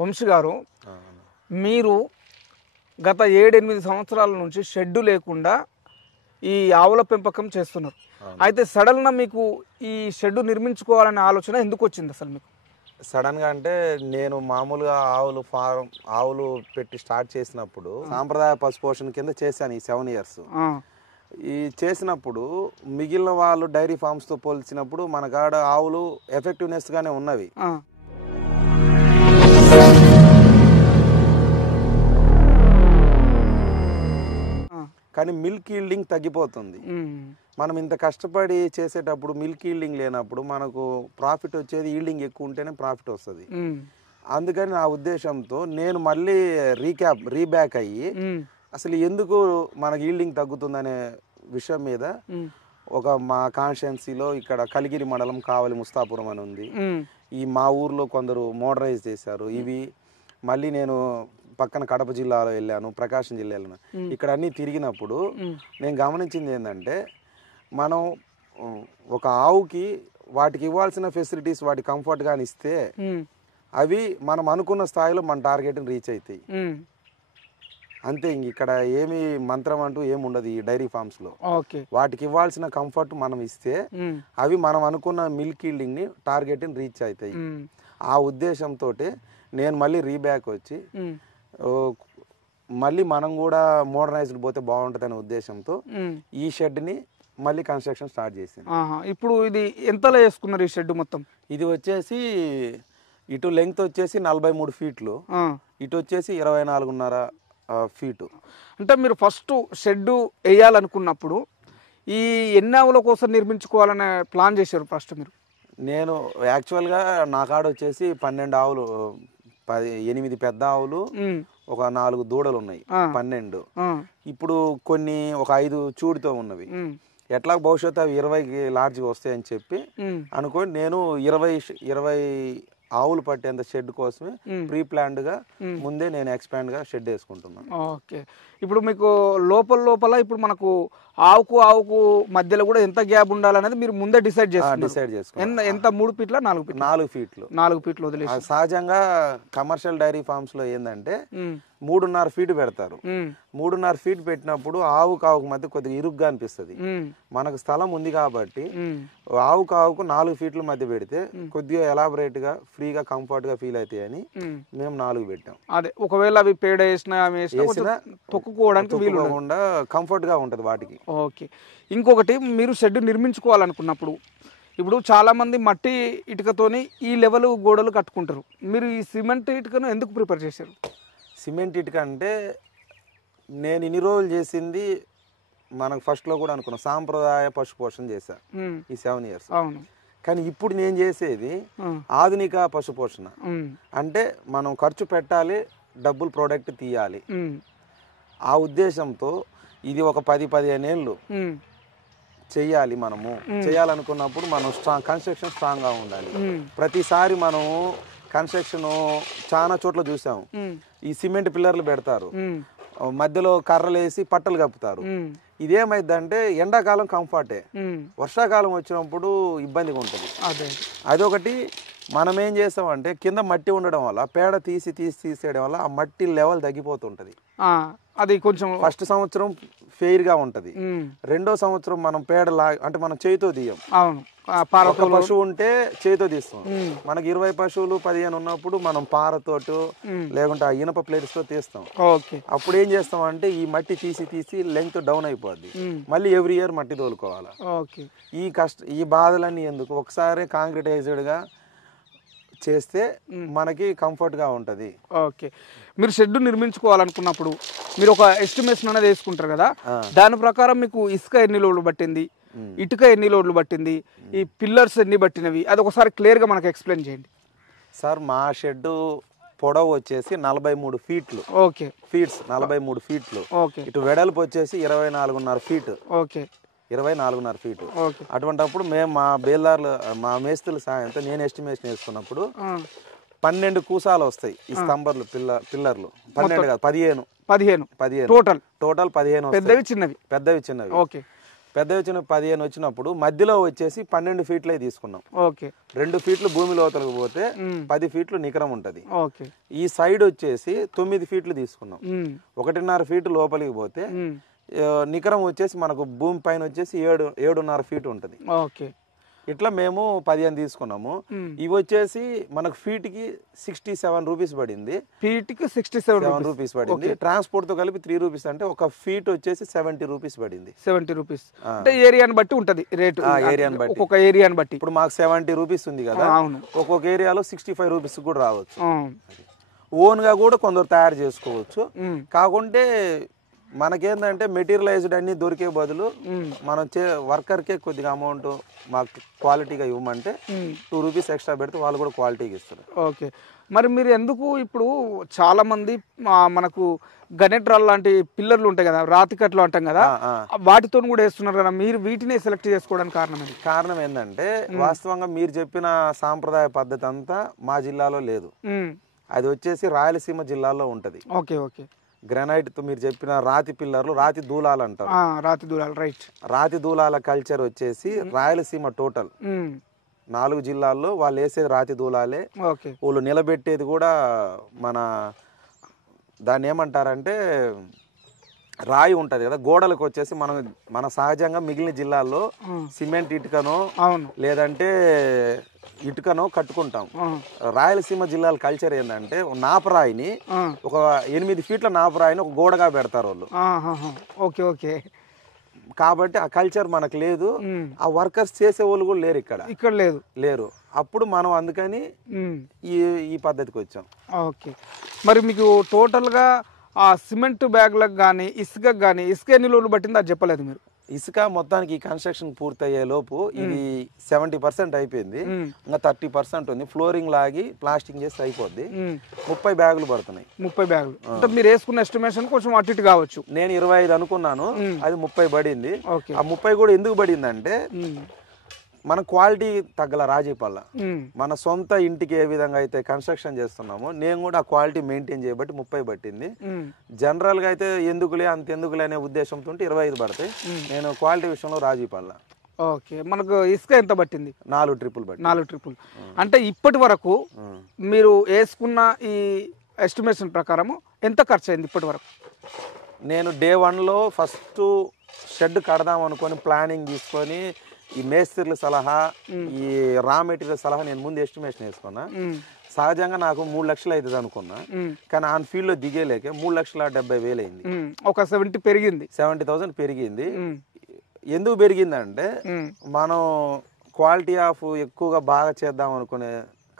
వంశీ గారు, మీరు గత 7-8 సంవత్సరాల నుంచి షెడ్డు లేకుండా ఈ ఆవుల పెంపకం చేస్తున్నారు. అయితే సడన్గా మీకు ఈ షెడ్డు నిర్మించుకోవాలనే ఆలోచన ఎందుకు వచ్చింది అసలు మీకు? సడన్గా అంటే నేను మామూలుగా ఆవులు పెట్టి స్టార్ట్ చేసినప్పుడు సాంప్రదాయ పశుపోషణ కింద చేశాను ఈ 7 years. ఈ చేసినప్పుడు మిగిలిన వాళ్ళు డైరీ ఫార్మ్స్తో పోల్చినప్పుడు మన కాడ ఆవులు ఎఫెక్టివ్నెస్గానే ఉన్నవి. కానీ మిల్క్ ఈల్డింగ్ తగ్గిపోతుంది. మనం ఇంత కష్టపడి చేసేటప్పుడు మిల్క్ ఈల్డింగ్ లేనప్పుడు మనకు ప్రాఫిట్ వచ్చేది ఈల్డింగ్ ఎక్కువ ఉంటేనే ప్రాఫిట్ వస్తుంది. అందుకని నా ఉద్దేశంతో నేను మళ్ళీ రీబ్యాక్ అయ్యి అసలు ఎందుకు మనకి ఈల్డింగ్ తగ్గుతుందనే విషయం మీద మా కాన్స్టిట్యున్సీలో ఇక్కడ కలిగిరి మండలం కావలి ముస్తాపురం అని ఉంది. ఈ మా ఊర్లో కొందరు మోడరైజ్ చేశారు. ఇవి మళ్ళీ నేను పక్కన కడప జిల్లాలో వెళ్ళాను, ప్రకాశం జిల్లా వెళ్ళాను. ఇక్కడ అన్నీ తిరిగినప్పుడు నేను గమనించింది ఏంటంటే, మనం ఒక ఆవుకి వాటికి ఇవ్వాల్సిన ఫెసిలిటీస్ వాటి కంఫర్ట్ గాని ఇస్తే అవి మనం అనుకున్న స్థాయిలో మన టార్గెట్ని రీచ్ అవుతాయి. అంతే. ఇక్కడ ఏమి మంత్రం అంటూ ఏమి ఉండదు ఈ డైరీ ఫార్మ్స్ లో. వాటికి ఇవ్వాల్సిన కంఫర్ట్ మనం ఇస్తే అవి మనం అనుకున్న మిల్క్ ఈల్డింగ్ ని టార్గెట్ ని రీచ్ అవుతాయి. ఆ ఉద్దేశంతో నేను మళ్ళీ రీబ్యాక్ వచ్చి మళ్ళీ మనం కూడా మోడర్నైజ్డ్ పోతే బాగుంటుంది అనే ఉద్దేశంతో ఈ షెడ్ ని మళ్ళీ కన్స్ట్రక్షన్ స్టార్ట్ చేసింది. ఇప్పుడు ఇది ఎంతలో వేసుకున్నారు ఈ షెడ్ మొత్తం? ఇది వచ్చేసి ఇటు లెంగ్త్ వచ్చేసి 43 feet, ఇటు వచ్చేసి 24.5 feet. అంటే మీరు ఫస్ట్ షెడ్ వేయాలనుకున్నప్పుడు ఈ ఎన్ని ఆవుల కోసం నిర్మించుకోవాలనే ప్లాన్ చేశారు ఫస్ట్ మీరు? నేను యాక్చువల్గా నా కాడ వచ్చేసి 12 ఆవులు, 8 పెద్ద ఆవులు, ఒక 4 దూడలు ఉన్నాయి, 12. ఇప్పుడు కొన్ని ఒక 5 చూడితో ఉన్నవి. ఎట్లా భవిష్యత్తు అవి 20కి లార్జ్గా వస్తాయని చెప్పి అనుకోని నేను 20 ఆవులు పట్టేంత షెడ్ కోసమే ప్రీ ప్లాన్డ్ గా ముందే నేను ఎక్స్పాండ్ గా షెడ్ వేసుకుంటున్నాను. ఓకే. ఇప్పుడు మీకు లోపల ఇప్పుడు మనకు ఆవుకు మధ్యలో కూడా ఎంత గ్యాప్ ఉండాలనేది మీరు ముందే డిసైడ్ చేసుకున్నారు. ఎంత 3 feet 4 feet? 4 feet వదిలేసి. సహజంగా కమర్షియల్ డైరీ ఫార్మ్స్ లో ఏంటంటే 3.5 feet పెడతారు. 3.5 feet పెట్టినప్పుడు ఆవుకు మధ్య కొద్దిగా ఇరుగ్గా అనిపిస్తుంది. మనకు స్థలం ఉంది కాబట్టి ఆవుకు 4 feet మధ్య పెడితే కొద్దిగా ఎలాబరేట్ గా ఫ్రీగా కంఫర్ట్ గా ఫీల్ అవుతాయని మేము 4 పెట్టాం. అదే ఒకవేళ అవి పేడ వేసినా తొక్కుకోవడానికి వీలుకుండా కంఫర్ట్ గా ఉంటది వాటికి. ఓకే. ఇంకొకటి, మీరు షెడ్ నిర్మించుకోవాలనుకున్నప్పుడు ఇప్పుడు చాలా మంది మట్టి ఇటుకతోని ఈ లెవెల్ గోడలు కట్టుకుంటారు. మీరు ఈ సిమెంట్ ఇటుకను ఎందుకు ప్రిపేర్ చేశారు? సిమెంట్ ఇటుక అంటే నేను ఇన్ని రోజులు చేసింది మనకు ఫస్ట్ లో కూడా అనుకున్నా సాంప్రదాయ పశుపోషణ చేశా ఈ 7 years. అవును. కానీ ఇప్పుడు నేను చేసేది ఆధునిక పశుపోషణ. అంటే మనం ఖర్చు పెట్టాలి, డబ్బులు ప్రోడక్ట్ తీయాలి. ఆ ఉద్దేశంతో ఇది ఒక 10-15 ఏళ్ళు చెయ్యాలి. మనము చేయాలనుకున్నప్పుడు మనం కన్స్ట్రక్షన్ స్ట్రాంగ్ గా ఉండాలి. ప్రతిసారి మనము కన్స్ట్రక్షన్ చాలా చోట్ల చూసాం, ఈ సిమెంట్ పిల్లర్లు పెడతారు, మధ్యలో కర్రలు వేసి పట్టలు కప్పుతారు. ఇదేమైందంటే ఎండాకాలం కంఫర్టే, వర్షాకాలం వచ్చినప్పుడు ఇబ్బందిగా ఉంటుంది. అదొకటి. మనం ఏం చేస్తామంటే కింద మట్టి ఉండడం వల్ల పేడ తీసేయడం వల్ల ఆ మట్టి లెవెల్ తగ్గిపోతుంటది. అది కొంచెం ఫస్ట్ సంవత్సరం ఫెయిర్ గా ఉంటది. రెండో సంవత్సరం మనం పేడ అంటే మనం చేతితో తీయం. ఒక పశువు ఉంటే చేతితో తీస్తాం. మనకి 20 పశువులు 15 ఉన్నప్పుడు మనం పారతోటో లేకుంటే ఆ ఇనప ప్లేట్స్ తో తీస్తాం. అప్పుడు ఏం చేస్తాం అంటే ఈ మట్టి తీసి లెంగ్త్ డౌన్ అయిపోద్ది. మళ్ళీ ఎవ్రీ ఇయర్ మట్టి తోలుకోవాలి. ఈ బాధలన్నీ ఎందుకు? ఒకసారి కాంక్రిటైజ్డ్ గా చేస్తే మనకి కంఫర్ట్ గా ఉంటది. ఓకే. మీరు షెడ్ నిర్మించుకోవాలనుకున్నప్పుడు మీరు ఒక ఎస్టిమేషన్ అనేది వేసుకుంటారు కదా, దాని ప్రకారం మీకు ఇసుక ఎన్ని లోడ్లు పట్టింది, ఇటుక ఎన్ని లోడ్లు పట్టింది, ఈ పిల్లర్స్ ఎన్ని పట్టినవి, అది ఒకసారి క్లియర్ గా మనకు ఎక్స్ప్లెయిన్ చేయండి. సార్, మా షెడ్ పొడవు వచ్చేసి 43 feet. Okay. Feets 43 feet. Okay. ఇటు వెడల్పు వచ్చేసి 24.5 feet. ఓకే. 24.5 feet. అటువంటిప్పుడు మేము మా మేస్తుల సాయంతో నేను ఎస్టిమేషన్ వేసుకున్నప్పుడు 12 కూసాలు వస్తాయి ఈ స్తంభర్లు పిల్లర్లు. 12 కాదు, 15 టోటల్ 15. పెద్దవి చిన్నవి. ఓకే. పెద్ద వచ్చిన 15 వచ్చినప్పుడు మధ్యలో వచ్చేసి 12 ఫీట్లే తీసుకున్నాం. ఓకే. 2 ఫీట్లు భూమి లోతులకు పోతే 10 ఫీట్లు నికరం ఉంటది. ఓకే. ఈ సైడ్ వచ్చేసి 9 ఫీట్లు తీసుకున్నాం. 1.5 ఫీట్ లోపలికి పోతే నికరం వచ్చేసి మనకు భూమి పైన వచ్చేసి 7.5 ఫీట్ ఉంటది. ఓకే. ఇట్లా మేము 15 తీసుకున్నాము. ఇవి వచ్చేసి మనకు ఫీట్ కి 67 రూపీస్ పడింది. ఫీట్ కి 67 రూపీస్ పడింది. ట్రాన్స్పోర్ట్ తో కలిపి 3 రూపీస్, అంటే ఒక ఫీట్ వచ్చేసి 70 రూపీస్ పడింది. 70 రూపీస్ అంటే ఏరియాని బట్టి ఉంటది రేటు, ఏరియాని బట్టి, ఒక్కొక్క ఏరియాని బట్టి. ఇప్పుడు మాకు 70 రూపీస్ ఉంది కదా, ఒక్కొక్క ఏరియాలో 65 రూపీస్ కూడా రావచ్చు. ఓన్ గా కూడా కొందరు తయారు చేసుకోవచ్చు. కాకుంటే మనకేందంటే మెటీరియలైజ్డ్ అన్ని దొరికే బదులు మనం వర్కర్కే కొద్దిగా అమౌంట్ మాకు క్వాలిటీగా ఇవ్వమంటే 2 రూపీస్ ఎక్స్ట్రా పెడితే వాళ్ళు కూడా క్వాలిటీగా ఇస్తారు. ఓకే. మరి మీరు ఎందుకు ఇప్పుడు చాలా మంది మనకు గణెట్రాల్ లాంటి పిల్లర్లు ఉంటాయి కదా, రాతి కట్లు అంటాం కదా, వాటితో కూడా వేస్తున్నారు కదా, మీరు వీటినే సెలెక్ట్ చేసుకోవడానికి కారణం ఏంటంటే వాస్తవంగా మీరు చెప్పిన సాంప్రదాయ పద్ధతి అంతా మా జిల్లాలో లేదు. అది వచ్చేసి రాయలసీమ జిల్లాలో ఉంటది. ఓకే. ఓకే. గ్రానైట్ తో మీరు చెప్పిన రాతి పిల్లర్లు, రాతి దూలాలు అంటారు. రాతి దూలాలు, రైట్. రాతి దూలాల కల్చర్ వచ్చేసి రాయలసీమ టోటల్ 4 జిల్లాల్లో వాళ్ళు వేసేది రాతి దూలాలే. వాళ్ళు నిలబెట్టేది కూడా మన దాన్ని ఏమంటారంటే రాయి ఉంటది కదా, గోడలకు వచ్చేసి మన సహజంగా మిగిలిన జిల్లాల్లో సిమెంట్ ఇటుకనో లేదంటే ఇటుకనో కట్టుకుంటాం. రాయలసీమ జిల్లాల కల్చర్ ఏంటంటే నాపరాయిని ఒక 8 ఫీట్ల నాపరాయిని ఒక గోడగా పెడతారు వాళ్ళు. ఓకే. ఓకే. కాబట్టి ఆ కల్చర్ మనకు లేదు. ఆ వర్కర్స్ చేసే వాళ్ళు కూడా లేరు ఇక్కడ లేరు. అప్పుడు మనం అందుకని ఈ పద్ధతికి వచ్చాం. ఓకే. మరి మీకు టోటల్ గా ఆ సిమెంట్ బ్యాగ్లకు కానీ ఇసుకకు కానీ, ఇసుక ఎన్ని లోడ్లు పట్టింది అది చెప్పలేదు మీరు. ఇసుక మొత్తానికి ఈ కన్స్ట్రక్షన్ పూర్తయ్యే లోపు ఇది 70% అయిపోయింది. ఇంకా 30% ఉంది. ఫ్లోరింగ్ లాగి ప్లాస్టింగ్ చేస్తే అయిపోద్ది. 30 బ్యాగులు పడుతున్నాయి. 30 బ్యాగులు అంటే మీరు వేసుకున్న ఎస్టిమేషన్ కొంచెం అటు ఇటు కావచ్చు. నేను 25 అనుకున్నాను, అది 30 పడింది. ఆ 30 కూడా ఎందుకు పడిందంటే మన క్వాలిటీ తగ్గల రాజీపల్ల. మన సొంత ఇంటికి ఏ విధంగా అయితే కన్స్ట్రక్షన్ చేస్తున్నామో నేను కూడా ఆ క్వాలిటీ మెయింటైన్ చేయబట్టి 30 పట్టింది. జనరల్ గా అయితే ఎందుకులే అనే ఉద్దేశంతో 25 పడతాయి. నేను క్వాలిటీ విషయంలో రాజీపల్ల. ఓకే. మనకు ఇసుక ఎంత పట్టింది? 4 ట్రిపుల్ పట్టింది. 4 ట్రిపుల్ అంటే ఇప్పటి వరకు మీరు వేసుకున్న ఈ ఎస్టిమేషన్ ప్రకారం ఎంత ఖర్చు అయింది ఇప్పటి వరకు? నేను డే 1లో ఫస్ట్ షెడ్ కడదాం అనుకొని ప్లానింగ్ తీసుకొని ఈ మేస్త్రీల సలహా, ఈ రా మెటీరియల్ సలహా నేను ముందు ఎస్టిమేషన్ వేసుకున్నా. సహజంగా నాకు 3 లక్షలు అవుతుంది అనుకున్నా, కానీ ఆన్ ఫీల్డ్ లో దిగేలేక 3,70,000 అయింది. ఒక 70,000 పెరిగింది. ఎందుకు పెరిగిందంటే మనం క్వాలిటీ ఆఫ్ ఎక్కువగా బాగా చేద్దాం అనుకునే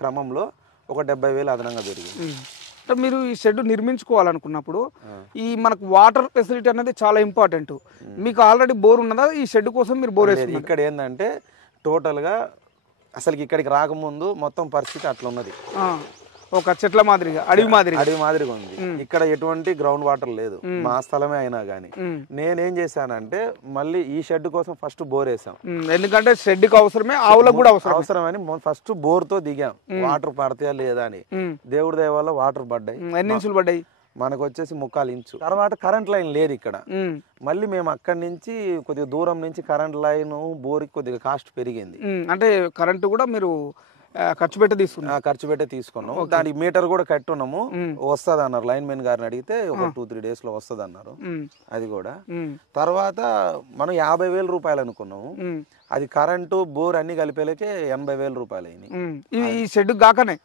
క్రమంలో ఒక 70,000 అదనంగా పెరిగింది. మీరు ఈ షెడ్ నిర్మించుకోవాలనుకున్నప్పుడు ఈ మనకు వాటర్ ఫెసిలిటీ అనేది చాలా ఇంపార్టెంట్. మీకు ఆల్రెడీ బోర్ ఉన్నదా? ఈ షెడ్ కోసం మీరు బోర్ వేసుకున్నారు? ఇక్కడ ఏంటంటే టోటల్ గా అసలు ఇక్కడికి రాకముందు మొత్తం పరిస్థితి అట్లా ఉన్నది. ఒక చెట్ల మాదిరిగా, అడవి మాదిరిగా ఉంది. ఇక్కడ ఎటువంటి గ్రౌండ్ వాటర్ లేదు, మా స్థలమే అయినా గానీ. నేనేం చేశానంటే మళ్ళీ ఈ షెడ్ కోసం ఫస్ట్ బోర్ వేసాం. ఎందుకంటే షెడ్ కి అవసరమే, ఆవులకు కూడా అవసరమని ఫస్ట్ బోర్ తో దిగాం. వాటర్ పడతాయా లేదా అని. దేవుడి దయ వల్ల వాటర్ పడ్డాయి. ఎన్ని ఇంచులు పడ్డాయి? మనకు వచ్చేసి 1/4 ఇంచు. తర్వాత కరెంట్ లైన్ లేదు ఇక్కడ. మళ్ళీ మేము అక్కడి నుంచి కొద్దిగా దూరం నుంచి కరెంట్ లైన్ బోర్కి కొద్దిగా కాస్ట్ పెరిగింది. అంటే కరెంటు కూడా మీరు ఖర్చు పెట్టే తీసుకున్నాం. దానికి మీటర్ కూడా కట్టున్నాము. వస్తుంది అన్నారు లైన్ మెన్ గారిని అడిగితే, ఒక 2-3 days లో వస్తుంది అన్నారు. అది కూడా తర్వాత మనం 50,000 రూపాయలు అనుకున్నాము. అది కరెంటు బోర్ అన్ని కలిపేలకే 80,000 రూపాయలు అయినాయి. ఈ షెడ్ కాకనే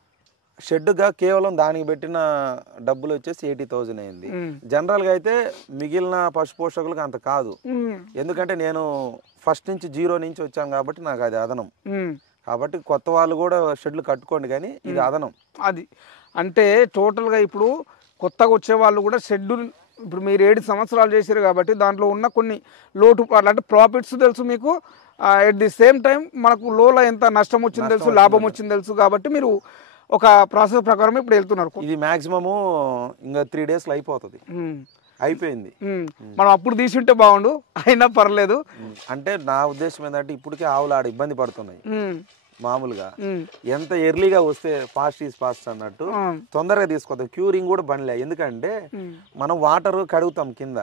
షెడ్గా కేవలం దానికి పెట్టిన డబ్బులు వచ్చేసి 80,000 అయింది. జనరల్ గా అయితే మిగిలిన పశు పోషకులకు అంత కాదు. ఎందుకంటే నేను ఫస్ట్ నుంచి 0 నుంచి వచ్చాను కాబట్టి నాకు అది అదనం. కాబట్టి కొత్త వాళ్ళు కూడా షెడ్లు కట్టుకోండి, కానీ ఇది అదనం. అది అంటే టోటల్గా ఇప్పుడు కొత్తగా వచ్చే వాళ్ళు కూడా షెడ్, ఇప్పుడు మీరు 7 సంవత్సరాలు చేశారు కాబట్టి దాంట్లో ఉన్న కొన్ని లోటు అంటే ప్రాఫిట్స్ తెలుసు మీకు. ఎట్ ది సేమ్ టైం మనకు లోలో ఎంత నష్టం వచ్చింది తెలుసు, లాభం వచ్చింది తెలుసు. కాబట్టి మీరు ఒక ప్రాసెస్ ప్రకారం ఇప్పుడు వెళ్తున్నారు. ఇది మాక్సిమము ఇంకా 3 days లో అయిపోతుంది. అయిపోయింది. మనం అప్పుడు తీసుంటే బాగుండు, అయినా పర్లేదు. అంటే నా ఉద్దేశం ఏంటంటే ఇప్పటికే ఆవులు ఆడ ఇబ్బంది పడుతున్నాయి. మామూలుగా ఎంత ఎర్లీగా వస్తే ఫాస్ట్ ఈజ్ ఫాస్ట్ అన్నట్టు తొందరగా తీసుకొద్దాం. క్యూరింగ్ కూడా బండ్లే, ఎందుకంటే మనం వాటర్ కడుగుతాం కింద,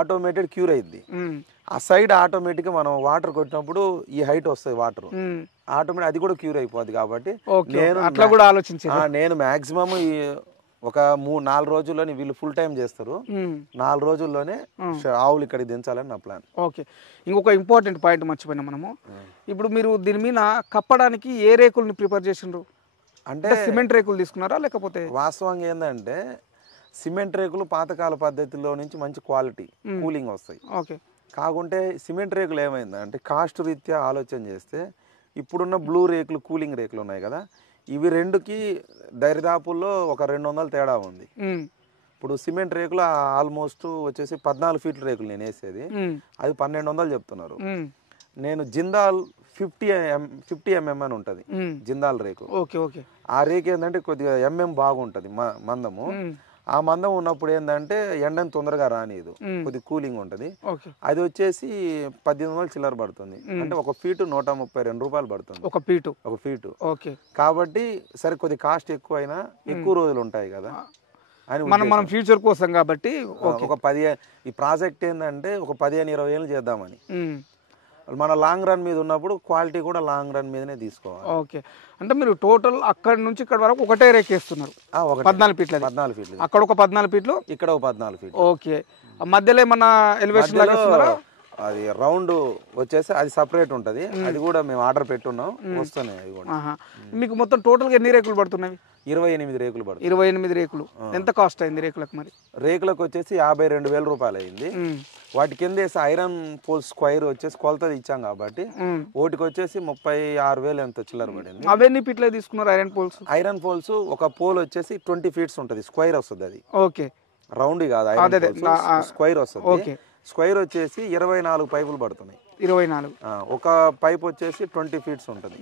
ఆటోమేటెడ్ క్యూర్ అయింది. ఆ సైడ్ ఆటోమేటిక్ గా మనం వాటర్ కొట్టినప్పుడు ఈ హైట్ వస్తుంది వాటర్, ఆటోమేటిక్ అది కూడా క్యూర్ అయిపోద్ది. కాబట్టి నేను మాక్సిమం ఈ ఒక 3-4 రోజుల్లోనే, వీళ్ళు ఫుల్ టైం చేస్తారు, 4 రోజుల్లోనే ఆవులు ఇక్కడికి దించాలని నా ప్లాన్. ఓకే, ఇంకొక ఇంపార్టెంట్ పాయింట్ మర్చిపోయినా మనము. ఇప్పుడు మీరు దీని మీద కప్పడానికి ఏ రేకుల్ని ప్రిపేర్ చేసిండ్రు? అంటే సిమెంట్ రేకులు తీసుకున్నారా లేకపోతే? వాస్తవంగా ఏంటంటే సిమెంట్ రేకులు పాతకాల పద్ధతిలో నుంచి మంచి క్వాలిటీ కూలింగ్ వస్తాయి. ఓకే, కాకుంటే సిమెంట్ రేకులు ఏమైందంటే కాస్ట్ రీత్యా ఆలోచన చేస్తే ఇప్పుడున్న బ్లూ రేకులు, కూలింగ్ రేకులు ఉన్నాయి కదా, ఇవి రెండుకి దరిదాపుల్లో ఒక 200 తేడా ఉంది. ఇప్పుడు సిమెంట్ రేకులు ఆల్మోస్ట్ వచ్చేసి 14 ఫీట్ల రేకులు నేను వేసేది, అది 1200 చెప్తున్నారు. నేను జిందాల్ 50 mm అని ఉంటుంది జిందాల్ రేకు. ఆ రేకు ఏంటంటే కొద్దిగా బాగుంటది మందము. ఆ మందం ఉన్నప్పుడు ఏంటంటే ఎండని తొందరగా రానిదు, కొద్ది కూలింగ్ ఉంటది. అది వచ్చేసి 1800 చిల్లర పడుతుంది, అంటే ఒక ఫీటు 132 రూపాయలు పడుతుంది ఒక ఫీటు. కాబట్టి సరే కొద్ది కాస్ట్ ఎక్కువ అయినా ఎక్కువ రోజులు ఉంటాయి కదా అని మనం ఫ్యూచర్ కోసం కాబట్టి ఒక 15 ఈ ప్రాజెక్ట్ ఏంటంటే ఒక 15-20 ఏళ్ళు చేద్దామని. మన లాంగ్ రన్ మీద ఉన్నప్పుడు క్వాలిటీ కూడా లాంగ్ రన్ మీదనే తీసుకోవాలి. ఓకే, అంటే మీరు టోటల్ అక్కడ నుంచి ఇక్కడ వరకు ఒకటే రేకేస్తున్నారు? 14 ఫీట్లు, అక్కడ ఒక 14 ఫీట్లు, ఇక్కడ ఒక 14 ఫీట్లు. ఓకే, మధ్యలో ఏమన్నా ఎలివేషన్ లాగా ఇస్తున్నారా? అది రౌండ్ వచ్చేసి అది సపరేట్ ఉంటది, అది కూడా మేము ఆర్డర్ పెట్టున్నాం, వస్తున్నాయి అవి కూడా. మీకు మొత్తం టోటల్ గా ఎన్ని రేకులు పడుతున్నాయి? 28 రేకులు పడుతుంది. 28 రేకులు. ఎంత కాస్ట్ అయింది రేకులకు? మరి రేకులకు వచ్చేసి 52,000 రూపాయలు అయింది. వాటి కింద ఐరన్ పోల్స్ స్క్వైర్ వచ్చేసి కొలతది ఇచ్చాం కాబట్టి వాటికి వచ్చేసి 36,000 ఎంత చిల్లర పడింది. అవన్నీ ఫీట్లే తీసుకున్నారు ఐరన్ పోల్స్? ఐరన్ పోల్స్ ఒక పోల్ వచ్చేసి 20 ఫీట్స్ ఉంటది, స్క్వైర్ వస్తుంది అది. ఓకే, రౌండ్ కాదు, స్క్వైర్ వస్తుంది. స్క్వైర్ వచ్చేసి 24 పైపులు పడుతున్నాయి. 24. ఒక పైప్ వచ్చేసి 20 ఫీట్స్ ఉంటుంది.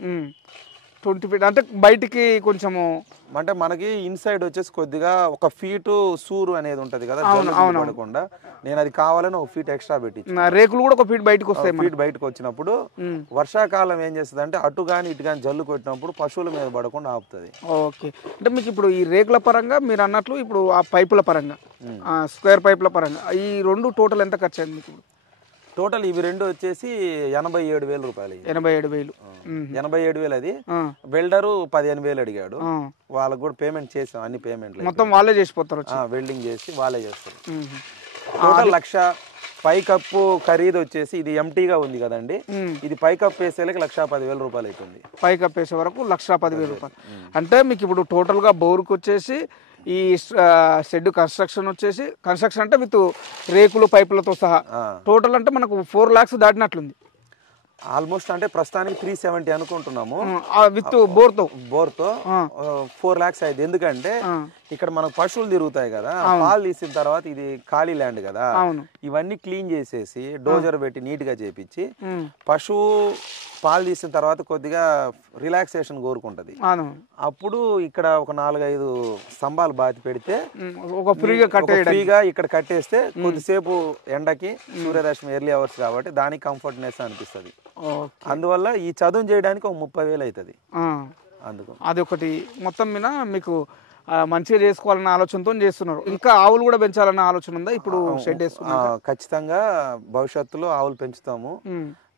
20 ఫీట్ అంటే బయటికి కొంచెము, అంటే మనకి ఇన్సైడ్ వచ్చేసి కొద్దిగా ఒక ఫీటు సూరు అనేది ఉంటది కదా, పడకుండా నేను అది కావాలని ఒక ఫీట్ ఎక్స్ట్రా పెట్టి, రేకులు కూడా ఒక ఫీట్ బయటకు వస్తాయి. ఫీట్ బయటకు వచ్చినప్పుడు వర్షాకాలం ఏం చేస్తుంది అంటే అటు కానీ ఇటు కానీ జల్లు కొట్టినప్పుడు పశువుల మీద పడకుండా ఆపుతుంది. ఓకే, అంటే మీకు ఇప్పుడు ఈ రేకుల పరంగా మీరు అన్నట్లు ఇప్పుడు ఆ పైపుల పరంగా, స్క్వేర్ పైపుల పరంగా ఈ రెండు టోటల్ ఎంత ఖర్చు అయింది మీకు? టోటల్ ఇవి రెండు వచ్చేసి 87,000 రూపాయలు. 87,000 అది. వెల్డరు 15,000 అడిగాడు, వాళ్ళకు కూడా పేమెంట్ చేసాం, అన్ని పేమెంట్ మొత్తం వాళ్ళే చేసిపోతారు, వెల్డింగ్ చేసి వాళ్ళే చేస్తారు. టోటల్ 1,00,000 పైకప్పు ఖరీదు వచ్చేసి, ఇది ఎంటీగా ఉంది కదండి, ఇది పైకప్పు వేసేలకి 1,10,000 రూపాయలు అవుతుంది. పైకప్పు వేసే వరకు 1,10,000 రూపాయలు. అంటే మీకు ఇప్పుడు టోటల్ గా బోర్కు వచ్చేసి ఈ షెడ్ కన్స్ట్రక్షన్ వచ్చేసి, కన్స్ట్రక్షన్ అంటే విత్ రేకులు పైపులతో సహా టోటల్ అంటే మనకు 4 lakhs దాటినట్లుంది ఆల్మోస్ట్. అంటే ప్రస్తుతానికి 370 అనుకుంటున్నాము విత్ బోర్తో 4 lakhs అయింది. ఎందుకంటే ఇక్కడ మనకు పశువులు తిరుగుతాయి కదా, పాలు తీసిన తర్వాత ఇది ఖాళీ ల్యాండ్ కదా, ఇవన్నీ క్లీన్ చేసేసి డోజర్ పెట్టి నీట్ గా చేపించి పశువు పాలు తీసిన తర్వాత కొద్దిగా రిలాక్సేషన్ కోరుకుంటది. అప్పుడు ఇక్కడ ఒక 4-5 స్తంభాలు బాతి పెడితే ఫ్రీగా ఇక్కడ కట్టేస్తే కొద్దిసేపు ఎండకి సూర్యరశ్మి ఎర్లీ అవర్స్ కాబట్టి దానికి కంఫర్ట్నెస్ అనిపిస్తుంది. అందువల్ల ఈ చదువు చేయడానికి ఒక 30,000 అవుతుంది. అందుకు అది ఒకటి మొత్తం మీద మీకు మంచిగా చేసుకోవాలన్న ఆలోచనతో చేస్తున్నారు. ఇంకా ఆవులు కూడా పెంచాలన్న ఆలోచన ఉందా ఇప్పుడు? షెడ్ వేస్తున్నారు. ఖచ్చితంగా భవిష్యత్తులో ఆవులు పెంచుతాము,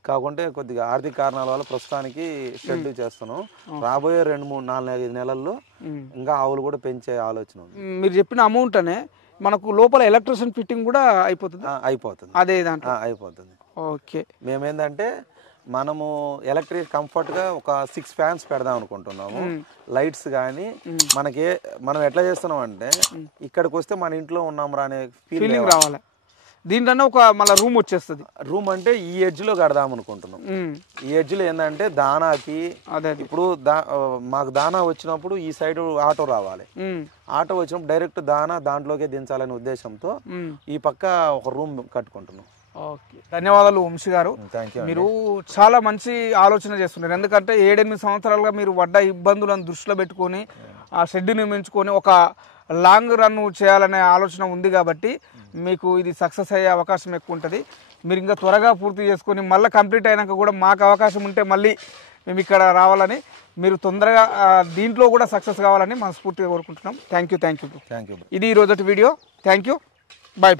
కాకుంటే కొద్దిగా ఆర్థిక కారణాల వల్ల ప్రస్తుతానికి షెడ్ చేస్తున్నాం. రాబోయే 2-3-4-5 నెలల్లో ఇంకా ఆవులు కూడా పెంచే ఆలోచన ఉంది. మీరు చెప్పిన అమౌంట్ అనే మనకు లోపల ఎలక్ట్రిసిటీ ఫిట్టింగ్ కూడా అయిపోతుంది? అయిపోతుంది, అదే దాంట్లో అయిపోతుంది. ఓకే, మేమేంటంటే మనము ఎలక్ట్రిక్ కంఫర్ట్ గా ఒక 6 ఫ్యాన్స్ పెడదాం అనుకుంటున్నాము. లైట్స్ కానీ మనం ఎట్లా చేస్తున్నాం అంటే ఇక్కడికి వస్తే మన ఇంట్లో ఉన్నాం రా అనే ఫీలింగ్ రావాలి. దీంట్లోనే ఒక మళ్ళీ రూమ్ వచ్చేస్తుంది. రూమ్ అంటే ఈ ఎడ్జ్ లో కడదాం అనుకుంటున్నాం. ఈ ఎడ్జ్ లో ఏంటంటే దానాకి, ఇప్పుడు మాకు దానా వచ్చినప్పుడు ఈ సైడ్ ఆటో రావాలి, ఆటో వచ్చినప్పుడు డైరెక్ట్ దానా దాంట్లోకే దించాలనే ఉద్దేశంతో ఈ పక్క ఒక రూమ్ కట్టుకుంటున్నాం. ఓకే, ధన్యవాదాలు వంశీ గారు. మీరు చాలా మంచి ఆలోచన చేస్తున్నారు. ఎందుకంటే 7-8 సంవత్సరాలుగా మీరు పడ్డ ఇబ్బందులను దృష్టిలో పెట్టుకొని ఆ షెడ్ నిర్మించుకొని ఒక లాంగ్ రన్ చేయాలనే ఆలోచన ఉంది కాబట్టి మీకు ఇది సక్సెస్ అయ్యే అవకాశం ఎక్కువ ఉంటుంది. మీరు ఇంకా త్వరగా పూర్తి చేసుకొని మళ్ళీ కంప్లీట్ అయినాక కూడా మాకు అవకాశం ఉంటే మళ్ళీ మేము ఇక్కడ రావాలని, మీరు తొందరగా దీంట్లో కూడా సక్సెస్ కావాలని మనస్ఫూర్తిగా కోరుకుంటున్నాం. Thank you. Thank you. ఇది ఈ రోజటి వీడియో. Thank you. బాయ్.